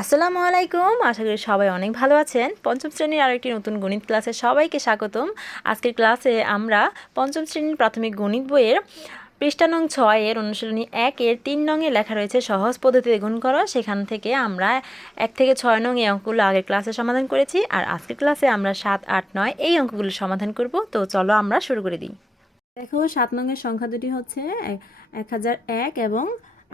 আসসালামু আলাইকুম। আশা করি সবাই অনেক ভালো আছেন। পঞ্চম শ্রেণির আরেকটি নতুন গণিত ক্লাসে সবাইকে স্বাগতম। আজকের ক্লাসে আমরা পঞ্চম শ্রেণির প্রাথমিক গণিত বইয়ের পৃষ্ঠা নং ছয়ের অনুশীলনী একের তিন নংয়ে লেখা রয়েছে সহজ পদ্ধতিতে গুণ করো। সেখান থেকে আমরা এক থেকে ছয় নং এই অঙ্কগুলো আগের ক্লাসে সমাধান করেছি আর আজকের ক্লাসে আমরা সাত, আট, নয় এই অঙ্কগুলো সমাধান করব। তো চলো আমরা শুরু করে দিই। দেখো, সাত নংয়ের সংখ্যা দুটি হচ্ছে এক হাজার এক এবং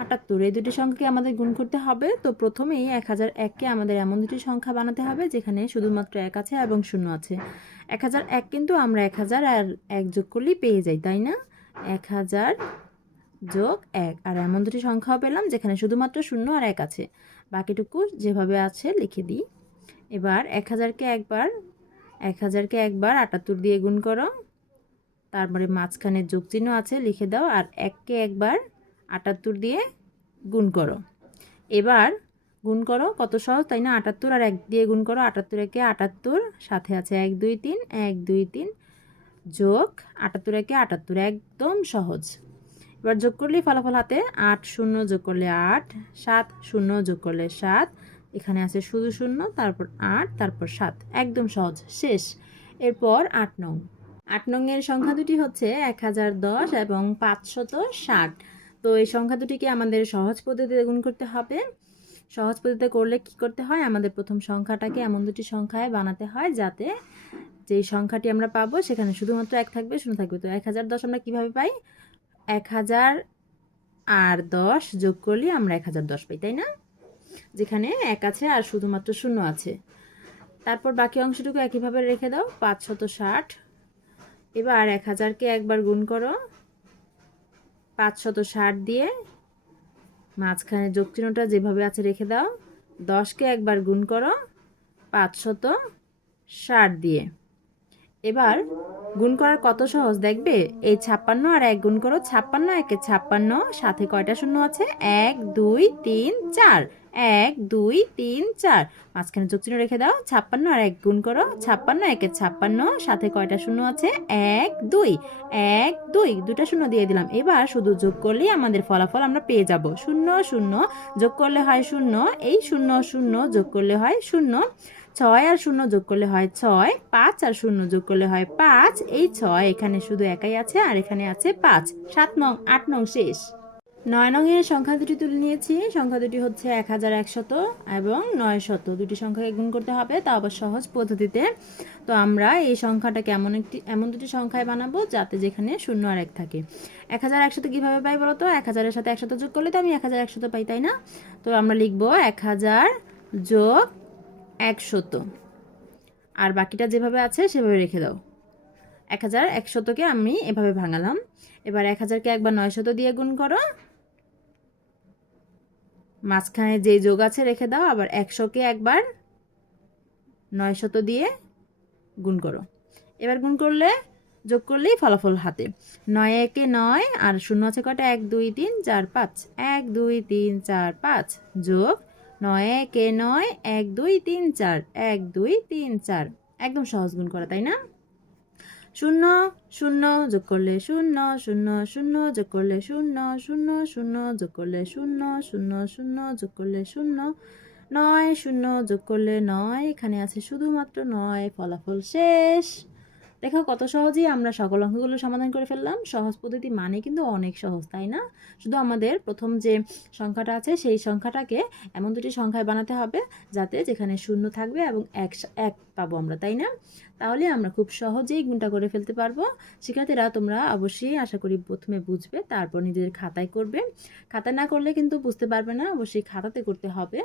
আটাত্তর, এই দুটি সংখ্যাকে আমাদের গুণ করতে হবে। তো প্রথমেই এক হাজার এককে আমাদের এমন দুটি সংখ্যা বানাতে হবে, যেখানে শুধুমাত্র এক আছে এবং শূন্য আছে। এক হাজার এক কিন্তু আমরা এক হাজার আর এক যোগ করলেই পেয়ে যাই, তাই না? এক হাজার যোগ এক, আর এমন দুটি সংখ্যাও পেলাম, যেখানে শুধুমাত্র শূন্য আর এক আছে। বাকিটুকু যেভাবে আছে লিখে দিই। এবার এক হাজারকে একবার, এক হাজারকে একবার আটাত্তর দিয়ে গুণ করো। তারপরে মাঝখানে যোগ চিহ্ন আছে, লিখে দাও, আর এককে একবার আটাত্তর দিয়ে গুণ করো। এবার গুণ করো, কত সহজ, তাই না? আটাত্তর আর এক দিয়ে গুণ করো, আটাত্তর একে আটাত্তর, সাথে আছে এক, দুই, তিন, এক, দুই, তিন, যোগ আটাত্তর একে আটাত্তর, একদম সহজ। এবার যোগ করলেই ফলাফল হাতে আট শূন্য, যোগ করলে আট, সাত শূন্য, যোগ করলে সাত, এখানে আছে শুধু শূন্য, তারপর আট, তারপর সাত, একদম সহজ, শেষ। এরপর আট নং। আট নংয়ের সংখ্যা দুটি হচ্ছে এক হাজার দশ এবং পাঁচশত ষাট। তো এই সংখ্যা দুটিকে আমাদের সহজ পদ্ধতিতে গুণ করতে হবে। সহজ পদ্ধতিতে করলে কি করতে হয়? আমাদের প্রথম সংখ্যাটাকে এমন দুটি সংখ্যায় বানাতে হয় যাতে যেই সংখ্যাটি আমরা পাবো সেখানে শুধুমাত্র এক থাকবে, শূন্য থাকবে। তো এক হাজার দশ আমরা কীভাবে পাই? এক হাজার আর দশ যোগ করলে আমরা এক হাজার দশ পাই, তাই না? যেখানে এক আছে আর শুধুমাত্র শূন্য আছে। তারপর বাকি অংশটুকু একইভাবে রেখে দাও পাঁচশত ষাট। এবার এক হাজারকে একবার গুণ করো। পাঁচশত ষাট দিয়ে মাঝখানে যোগচিহ্নটা যেভাবে আছে রেখে দাও। দশকে একবার গুণ করো, পাঁচশত ষাট দিয়ে। এবার গুণ করার কত সহজ দেখবে? এই ছাপ্পান্ন আর এক গুণ করো, ছাপ্পান্ন, একে ছাপ্পান্ন, সাথে কয়টা শূন্য আছে? এক, দুই, তিন, চার। এক, দুই, তিন, চার। মাঝখানে যোগ চিহ্ন রেখে দাও, ছাপ্পান্ন আর এক গুণ করো, ছাপ্পান্ন, একে ছাপ্পান্ন, সাথে কয়টা শূন্য আছে? এক, দুই। এক, দুই দুটা শূন্য দিয়ে দিলাম। এবার শুধু যোগ করলেই আমাদের ফলাফল আমরা পেয়ে যাব। শূন্য শূন্য, যোগ করলে হয় শূন্য, এই শূন্য শূন্য, যোগ করলে হয় শূন্য। ছয় আর শূন্য যোগ করলে হয় ছয়, পাঁচ আর শূন্য যোগ করলে হয় পাঁচ, এই ছয় এখানে শুধু একাই আছে আর এখানে আছে পাঁচ। সাত নং, আট নং শেষ। নয় নংয়ের সংখ্যা দুটি তুলে নিয়েছি। সংখ্যা দুটি হচ্ছে এক হাজার একশত এবং নয় শত দুটি সংখ্যাকে গুণ করতে হবে, তা আবার সহজ পদ্ধতিতে। তো আমরা এই সংখ্যাটাকে এমন একটি, এমন দুটি সংখ্যায় বানাবো যাতে যেখানে শূন্য আর এক থাকে। এক হাজার একশত কীভাবে পাই বলো তো এক হাজারের সাথে একশত যোগ করলে তো আমি এক হাজার একশত পাই, তাই না? তো আমরা লিখব এক হাজার যোগ একশত। আর বাকিটা যেভাবে আছে সেভাবে রেখে দাও। এক হাজার একশতকে আমি এভাবে ভাঙালাম। এবার এক হাজারকে একবার নয়শত দিয়ে গুণ করো। মাঝখানে যে যোগ আছে রেখে দাও, আবার একশোকে একবার নয়শত দিয়ে গুণ করো। এবার গুণ করলে, যোগ করলেই ফলাফল হাতে। নয় একে নয় আর শূন্য আছে কটা এক, দুই, তিন, চার, পাঁচ। এক, দুই, তিন, চার, পাঁচ। যোগ। নয় একে নয়, এক, দুই, তিন, চার। এক, দুই, তিন, চার। একদম সহজ গুণ করা, তাই না? শূন্য শূন্য যোগ করলে শূন্য শূন্য শূন্য যোগ করলে শূন্য শূন্য শূন্য যোগ করলে শূন্য শূন্য শূন্য যোগ করলে শূন্য, নয়, শূন্য যোগ করলে নয়, এখানে আছে শুধুমাত্র নয়, ফলাফল শেষ। দেখো কত সহজেই আমরা সকল অঙ্কগুলো সমাধান করে ফেললাম। সহজ পদ্ধতি মানে কিন্তু অনেক সহজ, তাই না? শুধু আমাদের প্রথম যে সংখ্যাটা আছে, সেই সংখ্যাটাকে এমন দুটি সংখ্যায় বানাতে হবে যাতে যেখানে শূন্য থাকবে এবং এক এক পাবো আমরা, তাই না? তাহলে আমরা খুব সহজেই গুণটা করে ফেলতে পারব। শিক্ষার্থীরা, তোমরা অবশ্যই আশা করি প্রথমে বুঝবে, তারপর নিজেদের খাতায় করবে। খাতা না করলে কিন্তু বুঝতে পারবে না, অবশ্যই খাতাতে করতে হবে।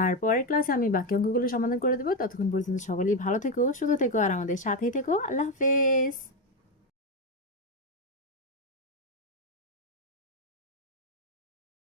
আর পরের ক্লাসে আমি বাকি অঙ্কগুলো সমাধান করে দেবো। ততক্ষণ পর্যন্ত সকলেই ভালো থেকো, সুস্থ থেকো, আর আমাদের সাথেই থেকো। আল্লাহ হাফেজ।